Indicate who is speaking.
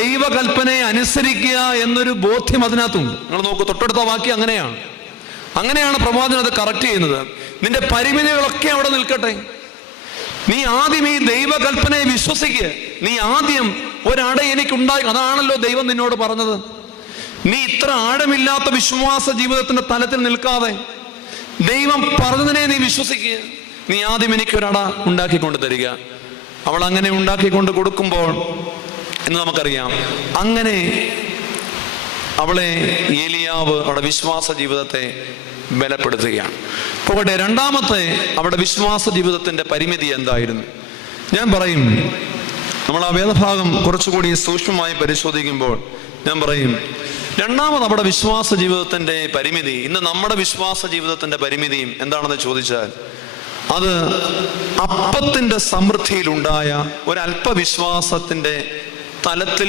Speaker 1: ദൈവകൽപ്പനയെ അനുസരിക്കുക എന്നൊരു ബോധ്യം അതിനകത്തുണ്ട്. നിങ്ങൾ നോക്കൂ തൊട്ടടുത്ത വാക്യം അങ്ങനെയാണ്. അങ്ങനെയാണ് പ്രവാചകൻ അത് കറക്റ്റ് ചെയ്യുന്നത്. നിന്റെ പരിമിതികളൊക്കെ അവിടെ നിൽക്കട്ടെ. നീ ആദ്യം ഈ ദൈവകൽപ്പനയെ വിശ്വസിക്കുക നീ ആദ്യം ഒരട എനിക്കുണ്ടായി അതാണല്ലോ ദൈവം നിന്നോട് പറഞ്ഞത്. നീ ഇത്ര ആഴമില്ലാത്ത വിശ്വാസ ജീവിതത്തിന്റെ തലത്തിൽ നിൽക്കാതെ ദൈവം പറഞ്ഞതിനെ നീ വിശ്വസിക്കുക നീ ആദ്യം എനിക്കൊരട ഉണ്ടാക്കിക്കൊണ്ട് തരിക. അവൾ അങ്ങനെ ഉണ്ടാക്കിക്കൊണ്ട് കൊടുക്കുമ്പോൾ എന്ന് നമുക്കറിയാം. അങ്ങനെ അവളെ ഏലിയാവ് അവളുടെ വിശ്വാസ ജീവിതത്തെ ബലപ്പെടുത്തുകയാണ്. പോകട്ടെ രണ്ടാമത്തെ അവളുടെ വിശ്വാസ ജീവിതത്തിന്റെ പരിമിതി എന്തായിരുന്നു? ഞാൻ പറയും നമ്മൾ ആ വേദഭാഗം കുറച്ചുകൂടി സൂക്ഷ്മമായി പരിശോധിക്കുമ്പോൾ ഞാൻ പറയും രണ്ടാമത് നമ്മുടെ വിശ്വാസ ജീവിതത്തിന്റെ പരിമിതി ഇന്ന് നമ്മുടെ വിശ്വാസ ജീവിതത്തിന്റെ പരിമിതിയും എന്താണെന്ന് ചോദിച്ചാൽ അത് അപ്പത്തിന്റെ സമൃദ്ധിയിലുണ്ടായ അല്പവിശ്വാസത്തിന്റെ തലത്തിൽ